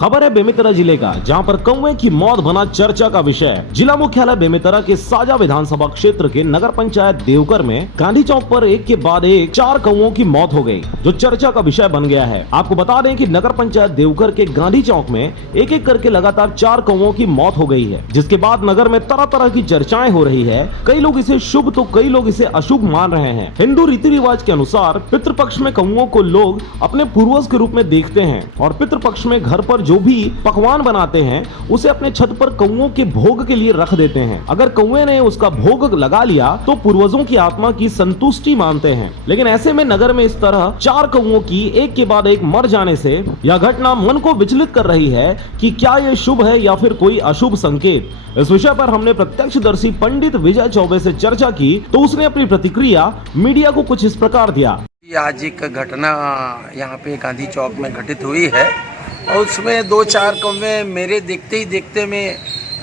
खबर है बेमेतरा जिले का, जहां पर कौवे की मौत बना चर्चा का विषय। जिला मुख्यालय बेमेतरा के साजा विधानसभा क्षेत्र के नगर पंचायत देवकर में गांधी चौक पर एक के बाद एक 4 कौवों की मौत हो गई, जो चर्चा का विषय बन गया है। आपको बता दें कि नगर पंचायत देवकर के गांधी चौक में एक एक करके लगातार 4 कौवों की मौत हो गई है, जिसके बाद नगर में तरह तरह की चर्चाएं हो रही है। कई लोग इसे शुभ तो कई लोग इसे अशुभ मान रहे हैं। हिंदू रीति रिवाज के अनुसार पितृपक्ष में कौवों को लोग अपने पूर्वज के रूप में देखते हैं और पितृपक्ष में घर पर जो भी पकवान बनाते हैं उसे अपने छत पर कौवों के भोग के लिए रख देते हैं। अगर कौवे ने उसका भोग लगा लिया तो पूर्वजों की आत्मा की संतुष्टि मानते हैं। लेकिन ऐसे में नगर में इस तरह 4 कौवों की एक के बाद एक मर जाने से यह घटना मन को विचलित कर रही है कि क्या ये शुभ है या फिर कोई अशुभ संकेत। इस विषय पर हमने प्रत्यक्षदर्शी पंडित विजय चौबे से चर्चा की तो उसने अपनी प्रतिक्रिया मीडिया को कुछ इस प्रकार दिया। आज एक घटना यहाँ पे गांधी चौक में घटित हुई है और उसमें 2-4 कौवे मेरे देखते ही देखते में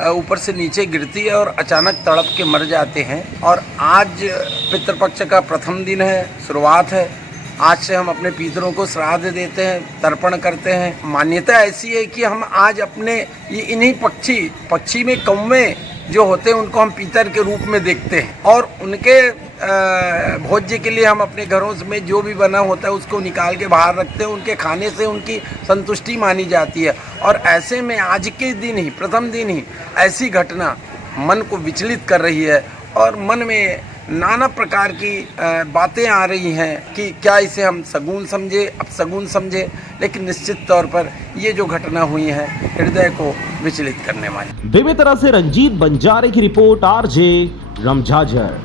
ऊपर से नीचे गिरती है और अचानक तड़प के मर जाते हैं। और आज पितृपक्ष का प्रथम दिन है, शुरुआत है। आज से हम अपने पितरों को श्राद्ध देते हैं, तर्पण करते हैं। मान्यता ऐसी है कि हम आज अपने ये इन्हीं पक्षी में कौवे जो होते हैं उनको हम पीतर के रूप में देखते हैं और उनके भोज्य के लिए हम अपने घरों में जो भी बना होता है उसको निकाल के बाहर रखते हैं। उनके खाने से उनकी संतुष्टि मानी जाती है और ऐसे में आज के दिन ही, प्रथम दिन ही ऐसी घटना मन को विचलित कर रही है और मन में नाना प्रकार की बातें आ रही हैं कि क्या इसे हम सगुन समझे, अपसगुन समझे। लेकिन निश्चित तौर पर ये जो घटना हुई है हृदय को विचलित करने वाली। बेमेतरा से रंजीत बंजारे की रिपोर्ट, आरजे रमझाझर।